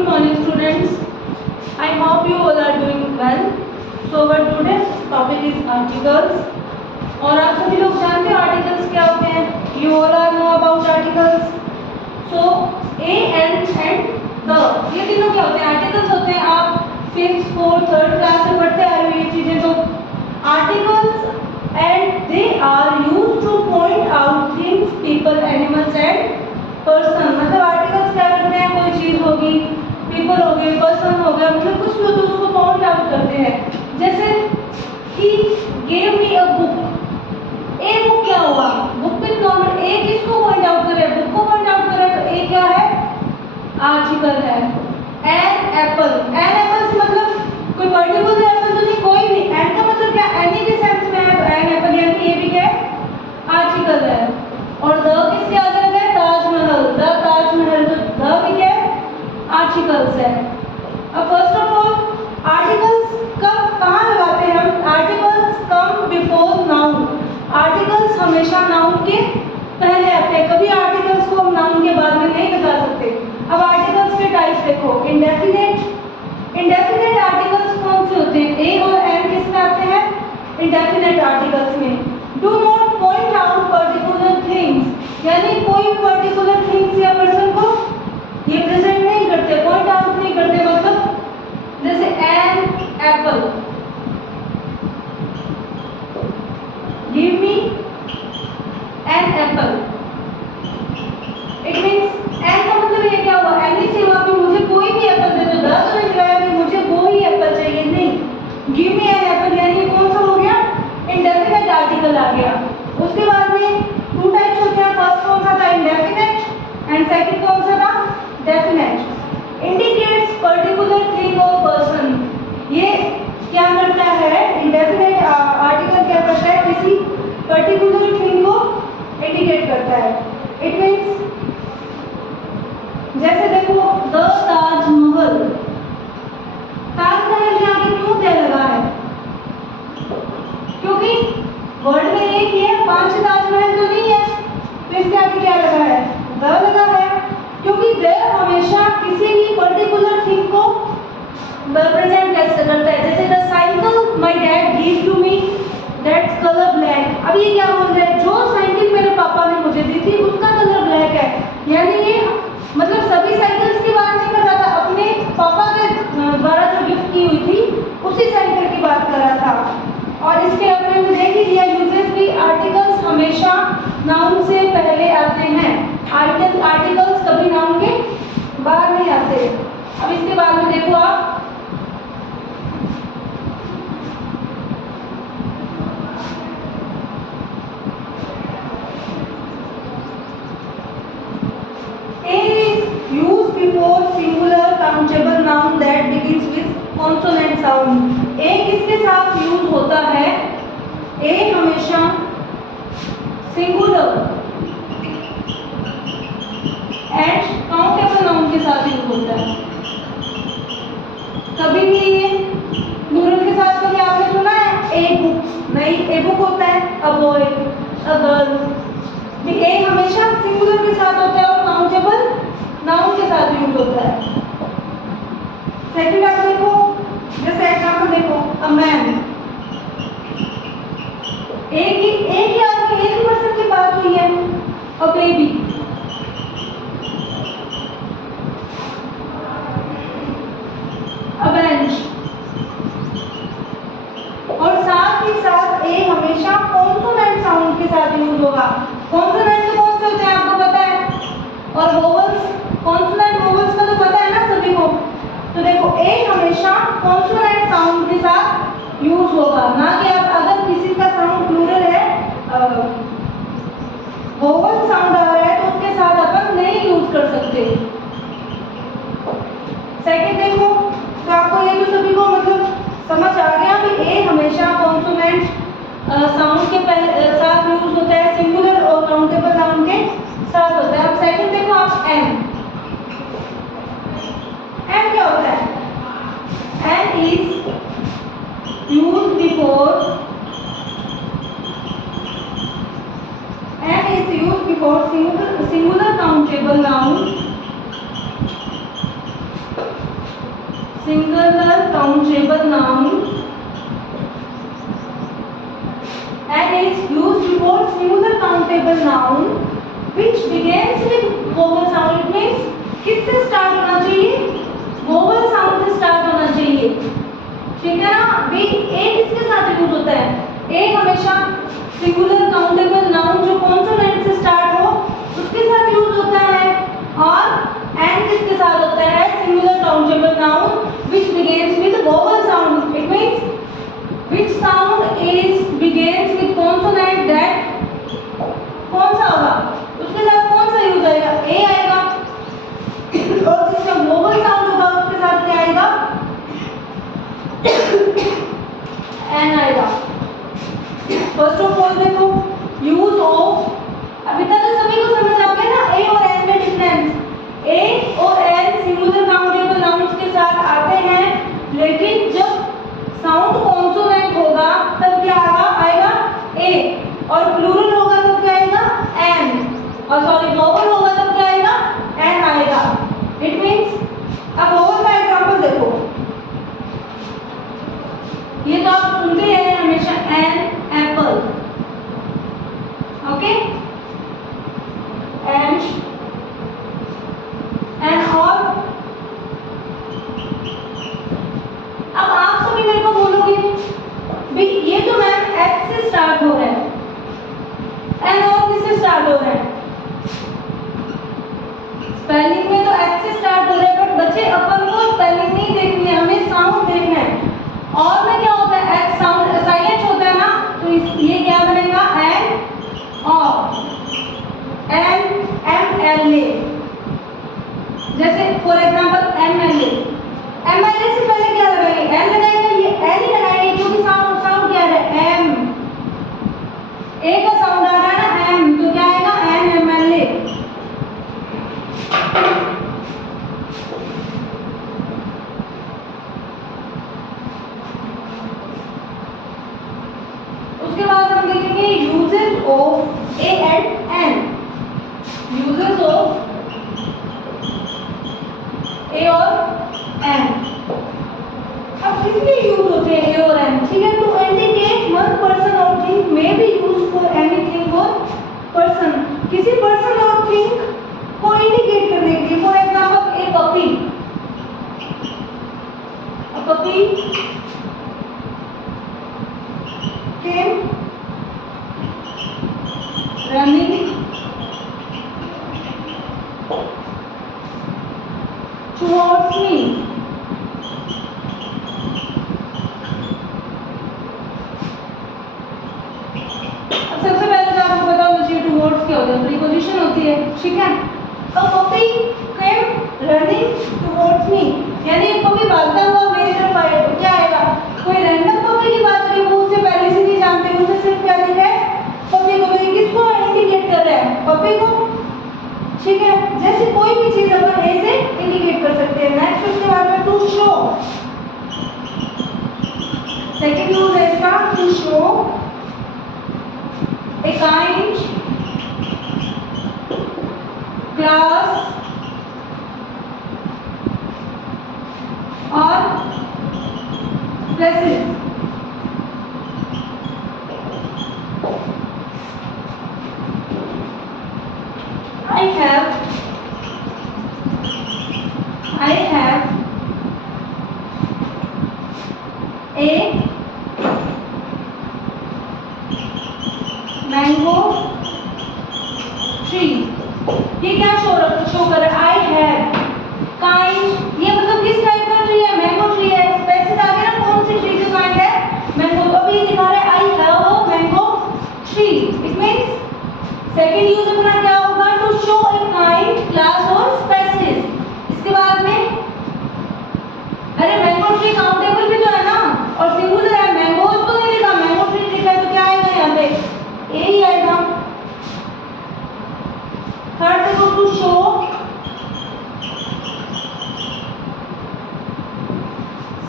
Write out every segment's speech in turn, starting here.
Good morning students. I hope you all are doing well. So our today's topic is articles. और आप सभी लोग जानते हैं आर्टिकल्स क्या होते हैं? You all are know about articles. So a and the ये तीनों क्या होते हैं? आर्टिकल्स होते हैं. आप 5th, 4th, 3rd क्लास से पढ़ते आए हो ये चीजें. तो articles and they are used to point out things, people, animals and person. मतलब आर्टिकल्स क्या करते हैं? कोई चीज होगी, पीपल हो गए, पर्सन हो गया, मतलब कुछ भी तो उसको पॉइंट आउट करते हैं. जैसे he gave me a book. A book क्या हुआ? बुक पे नॉर्मल ए किसको पॉइंट आउट करे? बुक को पॉइंट आउट करे. तो ए क्या है? आर्टिकल है. An apple. एन एप्पल से मतलब कोई पर्टिकुलर एप्पल तो नहीं, कोई भी. एन का मतलब क्या? एनी के सेंस में है. तो एन एप्पल यानी ये भी क्या है? आर्टिकल है. और द किसके आगे लगा है? ताजमहल. द ताजमहल. तो द भी क्या है? आर्टिकल्स है. अब फर्स्ट ऑफ ऑल आर्टिकल्स कब कहाँ लगाते हैं हम? Articles come before noun. Articles हमेशा नाउन के पहले आते हैं. कभी आर्टिकल्स को हम नाउन के बाद में नहीं लगा सकते. अब आर्टिकल्स के टाइप्स देखो. इंडेफिनेट. इंडेफिनेट आर्टिकल्स कौन से होते हैं? ए और एन किसमें आते हैं? इंडेफिनेट आर्टिकल्स में. Do not point out particular things, यानी कोई पर्टिकुलर थिंग्स या पर्सन को ये प्रेजेंट नहीं करते, पॉइंट आउट नहीं करते. मतलब जैसे an apple. Give me an apple. It means an का मतलब ये क्या हुआ? एनी से हुआ कि मुझे कोई भी एप्पल दे दो. द तो नहीं लगाया कि मुझे वो ही एप्पल चाहिए, नहीं. गिव मी एन एप्पल यानी कौन सा हो गया? इंडेफिनेट आर्टिकल आ गया. उसके बाद में टू टाइप्स होते हैं. फर्स्ट कौन सा था? इंडेफिनेट. एंड सेकंड कौन सा था? डेफिनेट. इंडिकेट्स पर्टिकुलर थिंग और पर्सन. ये क्या करता है? इंडेफिनेट आर्टिकल क्या करता है? किसी पर्टिकुलर थिंग को इंडिकेट करता है. इट मीन्स जैसे देखो द ताजमहल. ताजमहल के आगे क्यों दे लगा है? क्योंकि वर्ल्ड में एक ही है, 5 ताजमहल तो नहीं है. तो इसके आगे क्या लगा है? द लगा है. क्योंकि द हमेशा किसी भी पर्टिकुलर थिंग को रिप्रेजेंट करता है. जैसे the cycle my dad give to me that's colour black. अब ये क्या बोल रहा है? जो साइकिल मेरे पापा ने मुझे दी थी उसका कलर ब्लैक है. यानी ये मतलब सभी साइकिल्स की बात नहीं कर रहा था, अपने पापा के द्वारा जो गिफ्ट की हुई थी उसी साइकिल की बात कर रहा था. और इसके अपने देख ही दिया यूजेस भी. आर्टिकल्स हमेशा नाउन से पहले आते हैं. आर्टिकल्स कभी नाउन के बाद नहीं आते. अब इसके बाद में देखो आप used before singular countable noun that begins with consonant sound. ए किसके साथ यूज होता है? ए हमेशा सिंगुलर एंड काउंटेबल नाउन के साथ यूज होता है. कभी भी ये प्लूरल के साथ कभी आपने सुना है? ए बुक नहीं, ए बुक होता है अ बॉय, अ गर्ल. ए हमेशा सिंगुलर के साथ होता है और काउंटेबल नाउन के साथ यूज होता है. सेकंड आप देखो, जैसे एग्जांपल देखो अ मैन. एक ही आदमी, एक ही पर्सन की बात हुई है. A baby. A bench. और साथ ही साथ ए हमेशा कॉन्सोनेंट साउंड के साथ यूज होगा. कॉन्सोनेंट कौन से होते हैं आपको पता है? और वोवल्स. कॉन्सोनेंट वोवल्स का तो पता है ना सभी को. तो देखो ए हमेशा कॉन्सोनेंट साउंड के साथ यूज होगा, ना कि आप अगर किसी का साउंड प्लूरल है, वोवल साउंड आ रहा है तो उसके साथ अपन नहीं यूज कर सकते. सेकंड देखो, तो आपको ये तो सभी को मतलब समझ आ गया कि ए हमेशा कॉन्सोनेंट साउंड के साथ यूज होता है, सिंगुलर और काउंटेबल नाउन के साथ होता है. अब सेकंड देखो आप एन. एन क्या होता है? An is used before. An is used before singular countable noun singular countable noun and is used before singular countable noun which begins with vowel sound. It means किससे start होना चाहिए? Vowel sound से start होना चाहिए, ठीक है ना भी। ए किसके साथ यूज होता है? ए हमेशा सिंगुलर काउंटेबल नाउन जो कॉन्सोनेंट से स्टार्ट हो उसके साथ यूज होता है, और एन किसके साथ होता है? Singular countable noun which begins with vowel sound. It means which sound is begins with consonant that कौन सा होगा उसके साथ कौन सा यूज आएगा? ए आएगा, और जिसका वोवल साउंड होगा उसके साथ क्या आएगा? एन आएगा। फर्स्ट ऑफ ऑल देखो यूज ऑफ, अभी तक तो सभी को समझ आ गया ना ए और एन में डिफरेंस। ए और एन सिंगुलर काउंटेबल नाउन्स के साथ आते हैं, लेकिन जब साउंड कॉन्सोनेंट होगा तब क्या आएगा? ए, और प्लूरल होगा तब क्या आएगा? एन, और सॉरी वोवल होगा तब क्या आएगा? एन आएगा। इट मींस अब वोवल का एग्जांपल देखो, ये तो आप सुनते हैं हमेशा एन एप्पल, ओके, एंड और अब आप सभी मेरे को बोलोगे भाई ये तो मैम एच से स्टार्ट हो रहा है, एन और किससे स्टार्ट हो रहा है? स्पेलिंग में तो एच से स्टार्ट हो रहा है, बट बच्चे अपन को स्पेलिंग नहीं देखनी है, हमें साउंड देखना है। और में क्या होता है? एच साउंड साइलेंट होता है ना, तो ये क्या बनेगा? एन और एन एम एल ए, जैसे for example M L A. M L A से पहले क्या लगाएंगे? एन लगाएंगे, ये एन ही लगाएंगे क्योंकि साउंड क्या है? एम, ए का साउंड आ रहा है ना एम, तो क्या आएगा? N M L A. उसके बाद हम देखेंगे uses of A and N. Uses of A और एन, अब किसके यूज होते हैं ए और एन? ठीक है, टू इंडिकेट वन पर्सन और thing may be used for anything और पर्सन, किसी पर्सन और थिंग को इंडिकेट करने के लिए। For example A puppy, a puppy came running towards me। अब सबसे पहले तो आपको पता होना चाहिए टुवर्ड्स क्या होता है? प्रीपोजिशन होती है, ठीक है। अब puppy came running towards me, यानी एक पपी भागता हुआ मेरी तरफ आया, तो क्या आएगा? कोई रैंडम पपी की बात करें, वो उससे पहले से नहीं जानते, उसे सिर्फ क्या दिख रहा है? पपी को। तो ये किसको इंडिकेट कर रहा है? पपी को, ठीक है। जैसे कोई भी चीज अपन ए से इंडिकेट कर सकते हैं। नेक्स्ट उसके बाद में टू शो, सेकंड यूज है इसका to show a kind class और places. I have a mango tree। ये क्या शो कर रहा है? I have kind, ये मतलब किस टाइप का ट्री है? मैंगो ट्री है। स्पेसिस आगे ना कौन सी ट्री का काइंड है? मैंगो। तो अभी दिखा रहा है I have a mango tree। It means second use अपना क्या होगा? To show a kind class और स्पेसिस। इसके बाद में अरे मैंगो ट्री काउंटेबल भी तो है ना, और सिंगुलर है, मैंगोज तो नहीं लिखा, मैंगो ट्री लिखा है, तो क्या आएगा यहाँ पे? ए ही आएगा। थर्ड देखो टू शो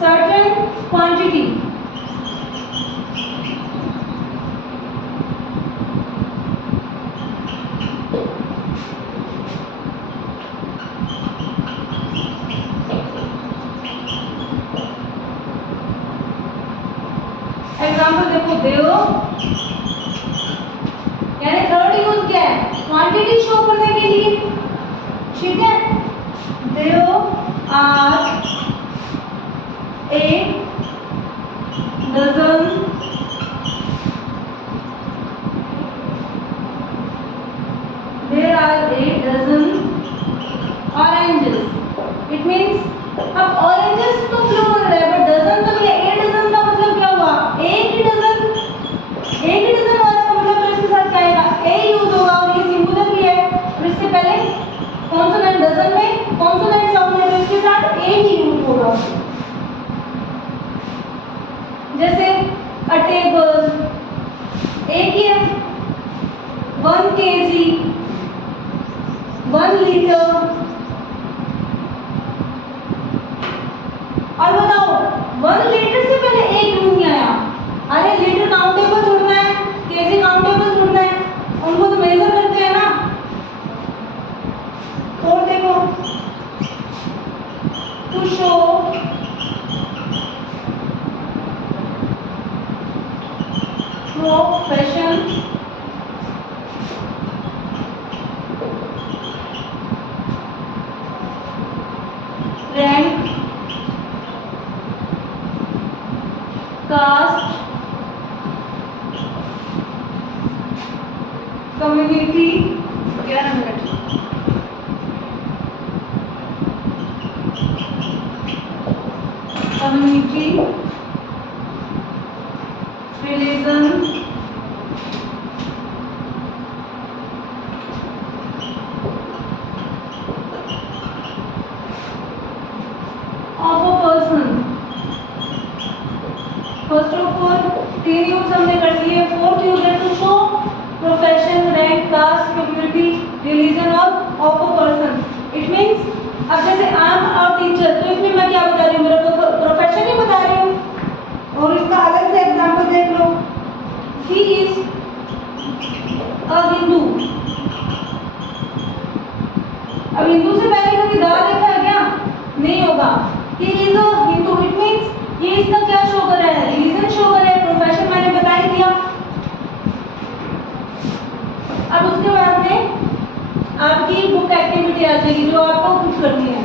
सर्टेन क्वांटिटी। देखो देव, यानी थर्ड यूज क्या है, क्वांटिटी शो करने के लिए, ठीक है। There are a dozen there are 8 dozen oranges. It means अब oranges तो plural है but dozen तो ये 8 dozen का मतलब क्या हुआ, एक ही डजन वर्ड्स का मतलब तो इसके साथ क्या आएगा, ए यूज होगा और ये सिंगुलर भी है और इससे पहले कॉन्सोनेंट डजन में कॉन्सोनेंट साउंड है तो इसके साथ ए ही यूज होगा। जैसे a table एक ही है, 1 kg 1 लीटर। और बताओ 1 लीटर से पहले एक क्यों नहीं आया, अरे लीटर काउंटेबल ढूंढना है, केजी काउंटेबल ढूंढना है, उनको तो मेजर करते हैं ना। और देखो to show profession rank caste community 11 minute community religion of a person. First of all 3 use हमने कर लिए, फोर्थ यूज है to show profession rank caste community religion और of a person. It means अब जैसे आई एम अ टीचर तो इसमें मैं क्या बता रही हूँ, मेरा प्रोफेशन ही बता रही हूँ। और इसका अलग से एग्जांपल देख लो, ही इज अ हिंदू। अब हिंदू से पहले कभी द देखा है क्या, नहीं होगा। He is a Hindu, it means ये इसका क्या शो कर रहा है, रिलीजन शो कर रहा है, प्रोफेशन मैंने बता ही दिया। अब उसके बाद में आपकी बुक एक्टिविटी आ जाएगी जो आपको कुछ करनी है।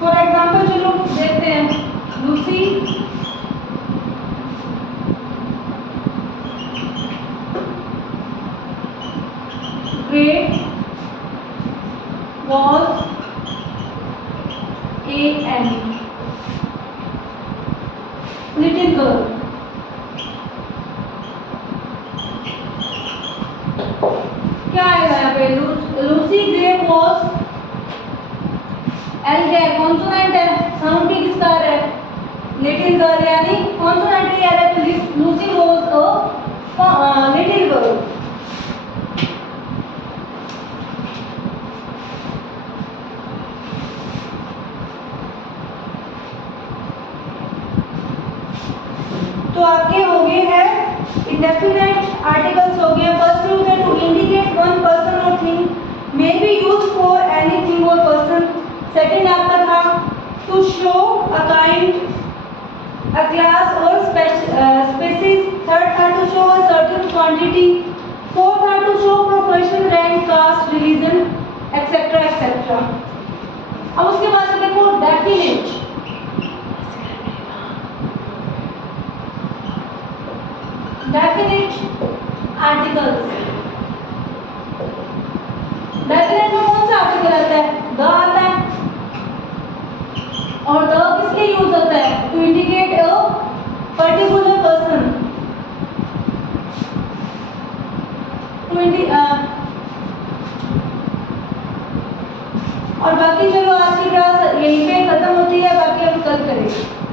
फॉर एग्जाम्पल चलो देखते हैं, Lucy great was a an little girl. क्या आएगा यहाँ पे, लूसी ग्रे वॉज, एल क्या है, कॉन्सोनेंट है, साउंड भी किसका आ रहा है, लिटिल गर्ल, यानी कॉन्सोनेंट ही आ रहा है तो Lucy was a little girl. तो आपके हो गए हैं इंडेफिनेट आर्टिकल्स हो गए। फर्स्ट यूज है टू इंडिकेट वन पर्सन और thing, may be use for anything और पर्सन। सेकंड आपका था to show a kind, a class और स्पेसीज। थर्ड था to show a certain quantity. Fourth था to show profession rank caste religion etcetera etcetera. अब उसके बाद से देखो डेफिनेट, डेफिनेट आर्टिकल्स। डेफिनेट में कौन सा आर्टिकल आता है, द आता है, और द किसके यूज होता है, to indicate a particular person, और बाकी चलो आज की क्लास यहीं पे खत्म होती है, बाकी हम कल करेंगे।